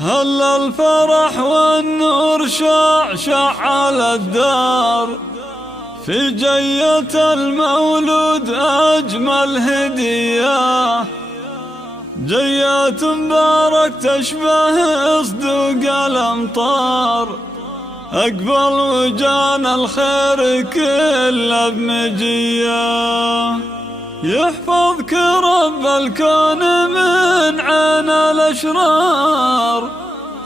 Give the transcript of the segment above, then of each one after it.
هل الفرح والنور شع على الدار، في جية المولود أجمل هدية، جية مبارك تشبه صدوق الأمطار، أقبل وجان الخير كله بمجية، يحفظك رب الكون من عين الأشرار،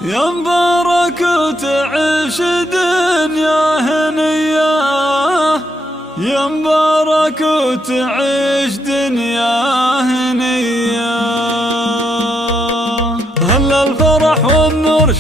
يا مبارك وتعيش دنيا هنية، يا مبارك وتعيش دنيا هنية. هل الفرح والنور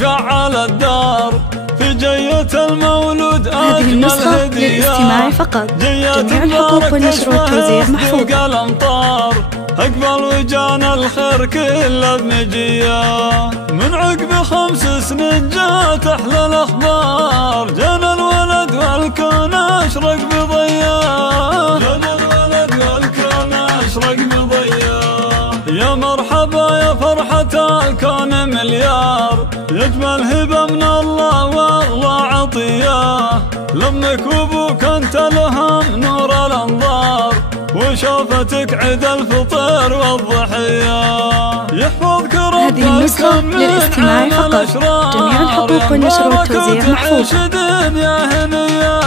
شع على الدار، في جية المولود هذه النسخة للاستماع فقط. جميع الحقوق والنشر والتوزيع محفوظة. الأمطار أقبل وجان الخير كله بمجية، من عقب 5 سنين جات أحلى الأخبار، جانا الولد والكون أشرق بضياء، جانا الولد والكون أشرق بضياء، يا مرحبا يا فرحة الكون مليار، يجمل هبة من الله والله عطية، لأمك وأبوك أنت لهم نور الأنظار، وشوفتك عيد الفطر والضحية، يحفظك رب هذه النسخة للاستماع فقط. جميع الحقوق والنشر والتوزيع محفوظة. دنيا هنية،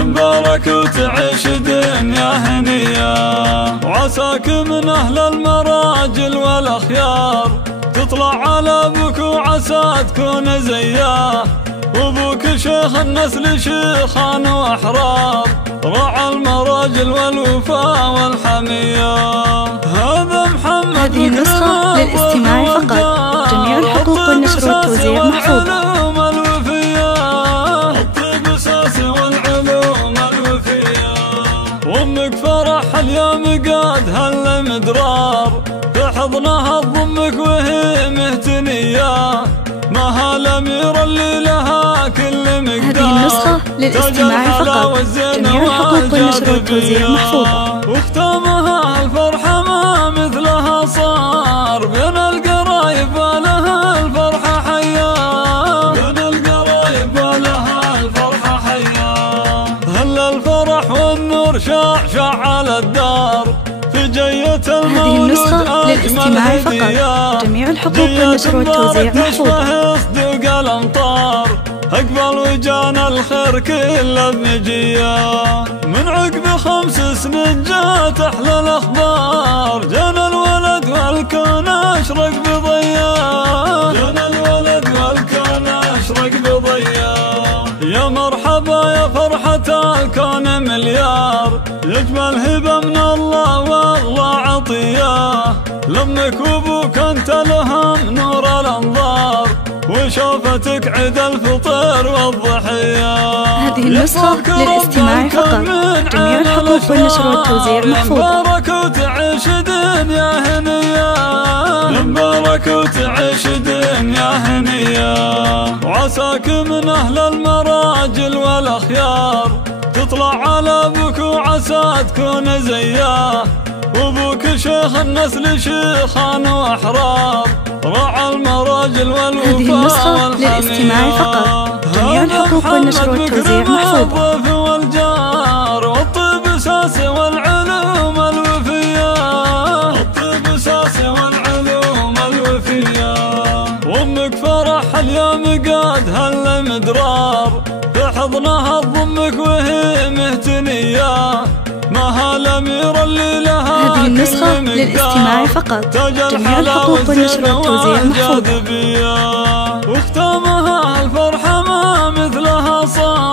مبارك وتعيش دنيا هنية، وعساك من أهل المراجل والأخيار، تطلع على أبوك وعسى تكون زياه، وابوك شيخ النسل شيخان واحرار، راعى المراجل والوفاء والحمية، هذا محمد. هذه النسخة للاستماع فقط. جميع الحقوق والنشر والتوزيع محفوظة. الطيب اساسي والعلوم الوفية، وامك فرح اليوم قاد هالمدرار، في حضنها تضمك وهي مهتنية، ما الأميرة اللي لها كل مقدار. هذه النسخة للاستماع فقط. جميع الحقوق والنشر والتوزيع محفوظة. واختامها الفرحة ما مثلها صار، بين القرايب ولها الفرحة حياة، بين القرايب ولها الفرحة حياة. هل الفرح والنور شع على الدار، في جية المولود هذه النسخة للاستماع فقط. جميع الحقوق والنشر والتوزيع محفوظة. صدوق الأمطار أقبل وجان الخير كله بمجية، من عقب 5 سنين جات أحلى الأخبار، جانا الولد والكون أشرق بضياء، جانا الولد والكون أشرق بضياء، يا مرحبا يا فرحة الكون مليار، يجمل هبة من الله والله عطية، لأمك وأبوك أنت لهم نور الأنظار، وشوفتك عيد الفطر والضحية. هذه النسخة للاستماع فقط. جميع الحقوق والنشر والتوزيع محفوظة. مبارك وتعيش دنيا هنية، مبارك وتعيش دنيا هنية، وعساك من أهل المراجل والأخيار، تطلع على أبوك وعسى تكون زياه، وابوك شيخ النسل شيخان واحرار، راعى المراجل والوفاء. هذه النسخة للاستماع فقط. جميع الحقوق والنشر والتوزيع محفوظة. والجار والطيب اساسي والعلوم الوفية، الطيب اساسي والعلوم الوفية، وامك فرح اليوم قاد هالمدرار، في حضنها تضمك وهي مهتنية، ما الأميرة اللي لها. هذه النسخة للاستماع فقط. جميع الحقوق والنشر والتوزيع محفوظة. واختامها الفرحة ما مثلها صار.